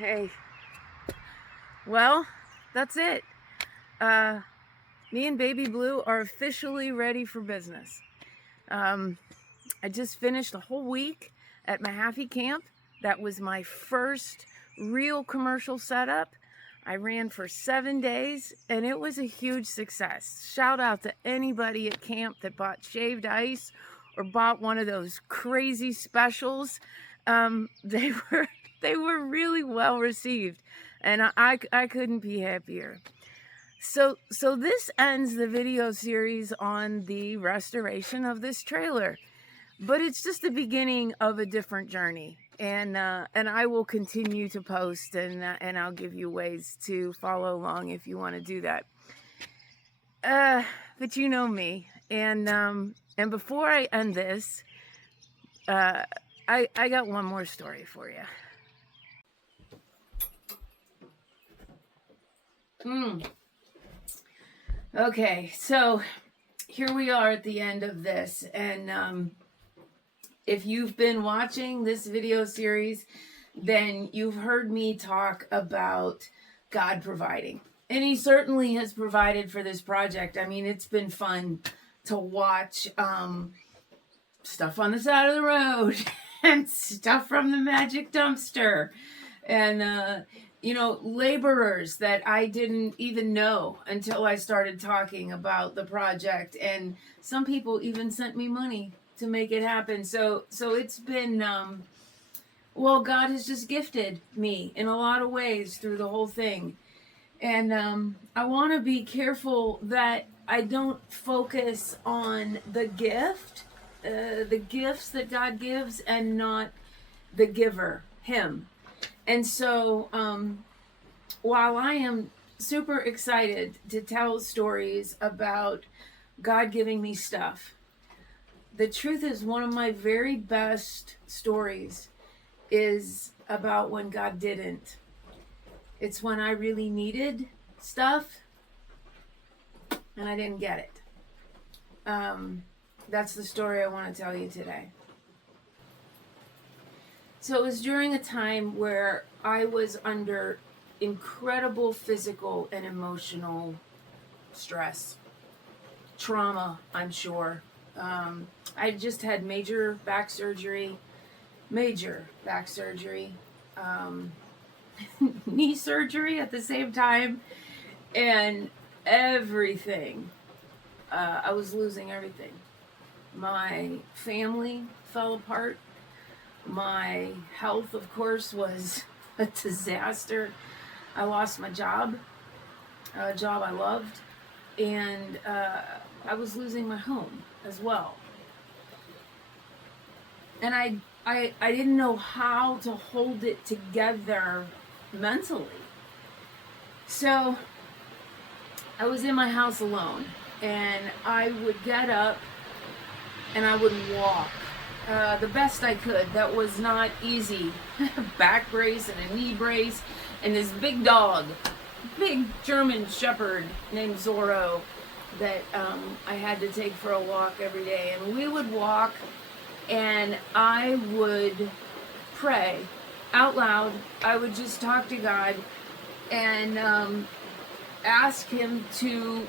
Hey, well, that's it. Me and baby Blue are officially ready for business. I just finished a whole week at Mahaffey Camp. That was my first real commercial setup. I ran for 7 days and it was a huge success. Shout out to anybody at camp that bought shaved ice or bought one of those crazy specials. They were really well received, and I couldn't be happier. So this ends the video series on the restoration of this trailer, but it's just the beginning of a different journey. And I will continue to post, and I'll give you ways to follow along if you want to do that. But you know me, and before I end this, I got one more story for you. Okay, so here we are at the end of this, and if you've been watching this video series, then you've heard me talk about God providing. And he certainly has provided for this project. I mean, it's been fun to watch stuff on the side of the road and stuff from the magic dumpster, and laborers that I didn't even know until I started talking about the project. And some people even sent me money to make it happen. So it's been, God has just gifted me in a lot of ways through the whole thing. And I want to be careful that I don't focus on the gift, the gifts that God gives, and not the giver, him. And so while I am super excited to tell stories about God giving me stuff, the truth is one of my very best stories is about when God didn't. It's when I really needed stuff and I didn't get it. That's the story I want to tell you today. So it was during a time where I was under incredible physical and emotional stress, trauma, I'm sure. I just had major back surgery, knee surgery at the same time, and everything. I was losing everything. My family fell apart. My health, of course, was a disaster. I lost my job, a job I loved, and I was losing my home as well. And I didn't know how to hold it together mentally. So I was in my house alone, and I would get up and I would walk the best I could. That was not easy. Back brace and a knee brace, and this big dog, big German shepherd named Zorro, that I had to take for a walk every day. And we would walk, and I would pray out loud. I would just talk to God and ask him to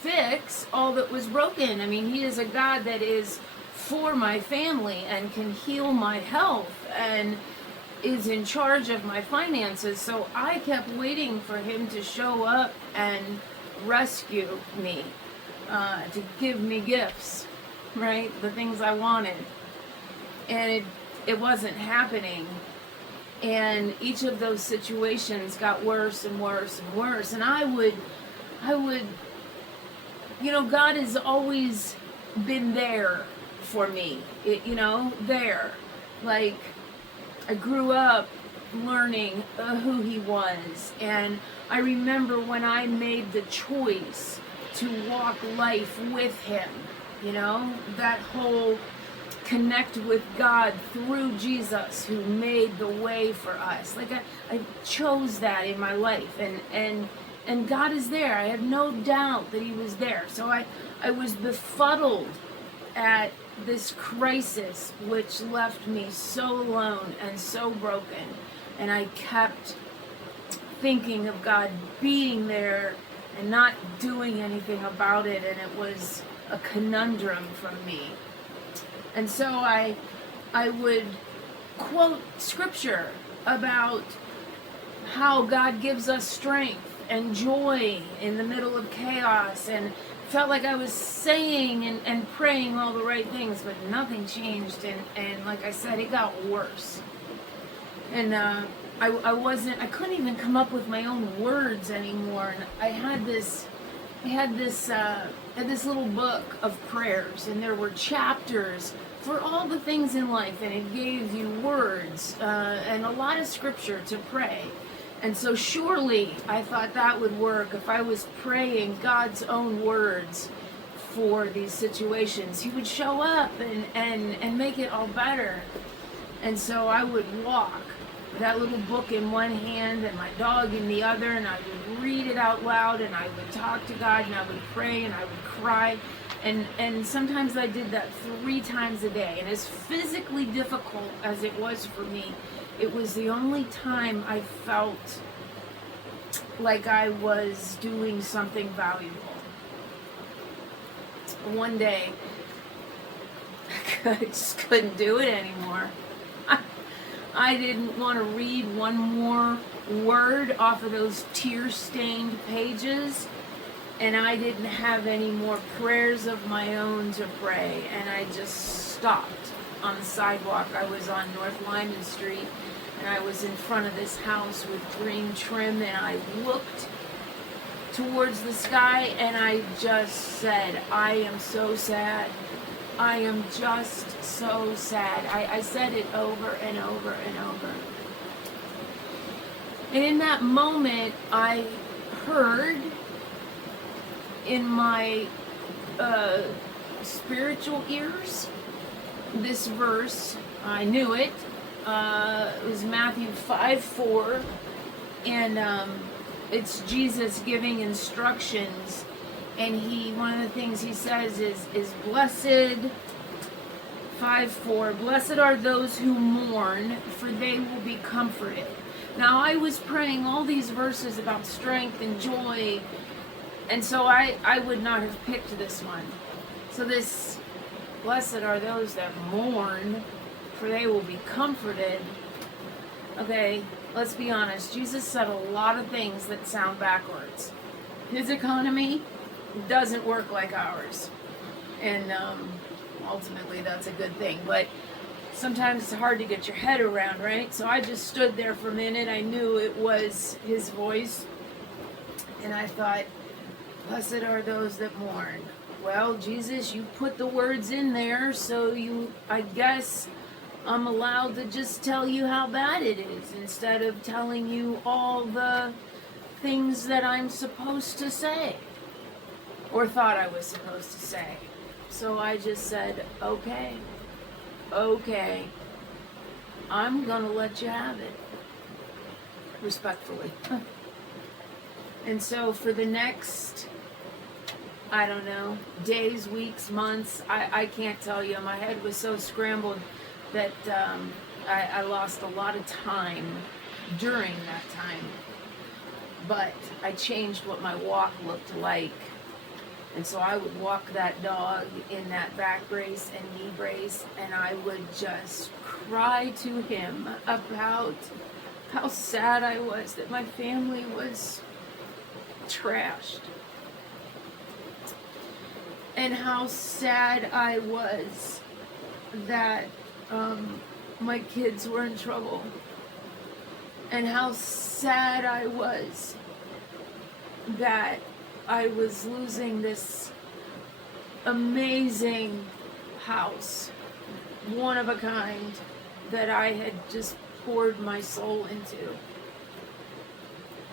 fix all that was broken. I mean, he is a God that is for my family and can heal my health and is in charge of my finances. So I kept waiting for him to show up and rescue me, to give me gifts, right? The things I wanted. And it wasn't happening. And each of those situations got worse and worse and worse. And I would, God has always been there for me, there. Like, I grew up learning who he was. And I remember when I made the choice to walk life with him, that whole connect with God through Jesus, who made the way for us. Like, I chose that in my life, and God is there. I have no doubt that he was there. So I was befuddled at this crisis, which left me so alone and so broken. And I kept thinking of God being there and not doing anything about it, and it was a conundrum from me. And so I would quote scripture about how God gives us strength and joy in the middle of chaos, and felt like I was saying and praying all the right things, but nothing changed, and like I said, it got worse. And I couldn't even come up with my own words anymore. And I had this little book of prayers, and there were chapters for all the things in life, and it gave you words and a lot of scripture to pray. And so surely I thought that would work if I was praying God's own words for these situations. He would show up and make it all better. And so I would walk with that little book in one hand and my dog in the other, and I would read it out loud, and I would talk to God, and I would pray, and I would cry. And sometimes I did that 3 times a day. And as physically difficult as it was for me, it was the only time I felt like I was doing something valuable. One day, I just couldn't do it anymore. I didn't want to read one more word off of those tear-stained pages, and I didn't have any more prayers of my own to pray, and I just stopped on the sidewalk. I was on North Lyman Street, and I was in front of this house with green trim, and I looked towards the sky, and I just said, I am so sad. I am just so sad. I said it over and over and over. And in that moment, I heard in my spiritual ears this verse. I knew it. It was Matthew 5:4, and it's Jesus giving instructions. And one of the things he says is blessed, 5:4, blessed are those who mourn, for they will be comforted. Now, I was praying all these verses about strength and joy, and so I would not have picked this one. So this, blessed are those that mourn, for they will be comforted. Okay, let's be honest. Jesus said a lot of things that sound backwards. His economy doesn't work like ours, and ultimately that's a good thing, but sometimes it's hard to get your head around, right? So I just stood there for a minute. I knew it was his voice, and I thought, blessed are those that mourn. Well, Jesus, you put the words in there, so I guess I'm allowed to just tell you how bad it is instead of telling you all the things that I'm supposed to say, or thought I was supposed to say. So I just said, okay, I'm gonna let you have it, respectfully. And so for the next, I don't know, days, weeks, months, I can't tell you, my head was so scrambled that I lost a lot of time during that time. But I changed what my walk looked like. And so I would walk that dog in that back brace and knee brace, and I would just cry to him about how sad I was that my family was trashed, and how sad I was that my kids were in trouble, and how sad I was that I was losing this amazing house, one of a kind, that I had just poured my soul into,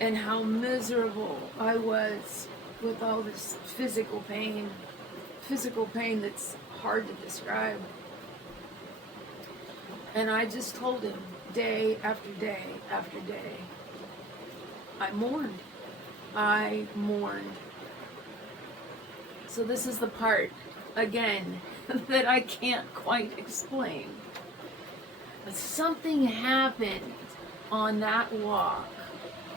and how miserable I was with all this physical pain that's hard to describe. And I just told him day after day after day, I mourned. So this is the part, again, that I can't quite explain. But something happened on that walk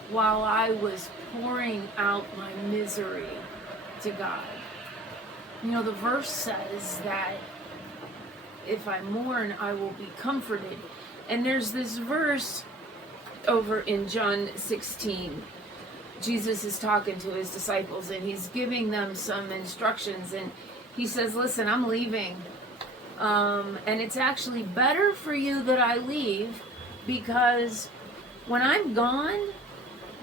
while I was pouring out my misery to God. You know, the verse says that if I mourn, I will be comforted. And there's this verse over in John 16. Jesus is talking to his disciples and he's giving them some instructions, and he says, listen, I'm leaving. And it's actually better for you that I leave, because when I'm gone,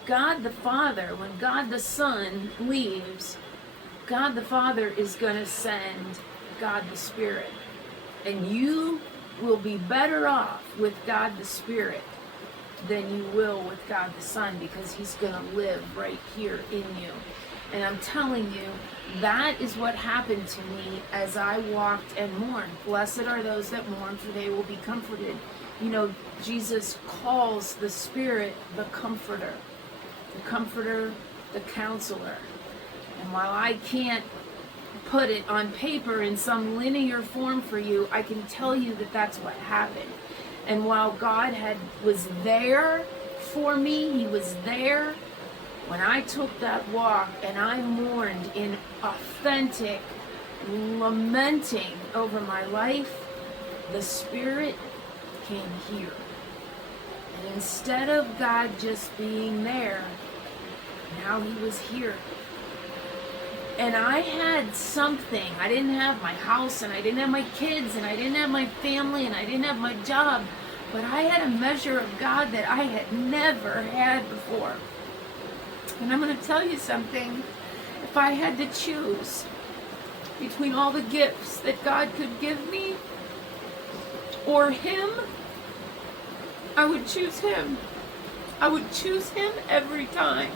God the Father, when God the Son leaves, God the Father is going to send God the Spirit. And you will be better off with God the Spirit than you will with God the Son, because he's going to live right here in you. And I'm telling you, that is what happened to me as I walked and mourned. Blessed are those that mourn, for they will be comforted. You know, Jesus calls the Spirit the Comforter, the Counselor. And while I can't put it on paper in some linear form for you, I can tell you that that's what happened. And while God was there for me, he was there when I took that walk and I mourned in authentic lamenting over my life, the Spirit came here. And instead of God just being there, now he was here. And I had something. I didn't have my house, and I didn't have my kids, and I didn't have my family, and I didn't have my job. But I had a measure of God that I had never had before. And I'm going to tell you something. If I had to choose between all the gifts that God could give me or him, I would choose him. I would choose him every time.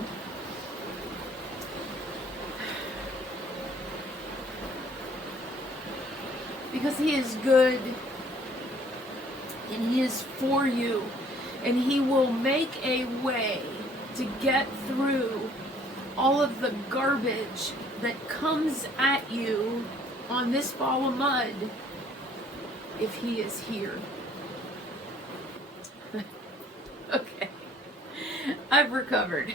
Because he is good, and he is for you, and he will make a way to get through all of the garbage that comes at you on this ball of mud if he is here. Okay, I've recovered.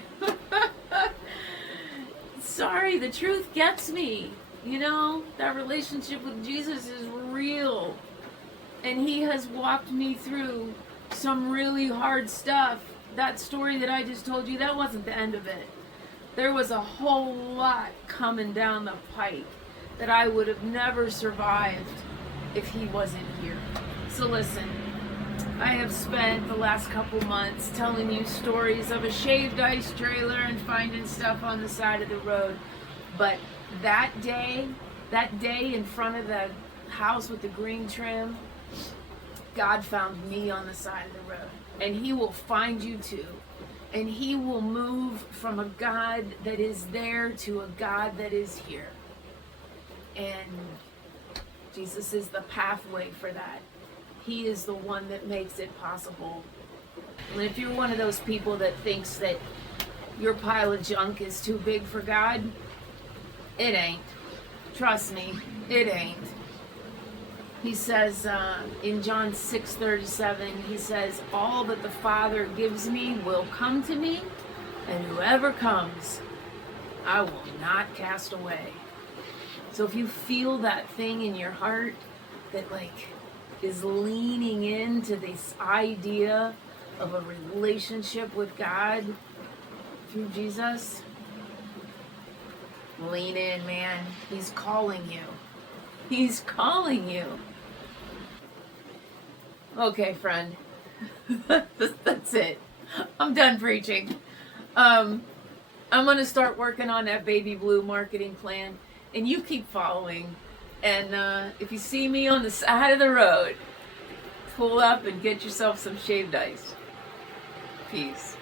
Sorry, the truth gets me. You know, that relationship with Jesus is real. And he has walked me through some really hard stuff. That story that I just told you, that wasn't the end of it. There was a whole lot coming down the pike that I would have never survived if he wasn't here. So listen, I have spent the last couple months telling you stories of a shaved ice trailer and finding stuff on the side of the road. But that day in front of the house with the green trim, God found me on the side of the road. And he will find you too. And he will move from a God that is there to a God that is here. And Jesus is the pathway for that. He is the one that makes it possible. And if you're one of those people that thinks that your pile of junk is too big for God, it ain't. Trust me, it ain't. He says in John 6:37, he says, all that the Father gives me will come to me, and whoever comes, I will not cast away. So if you feel that thing in your heart that is leaning into this idea of a relationship with God through Jesus, lean in, man. He's calling you. He's calling you. Okay, friend. That's it. I'm done preaching. I'm going to start working on that Baby Blue marketing plan, and you keep following. And if you see me on the side of the road, pull up and get yourself some shaved ice. Peace.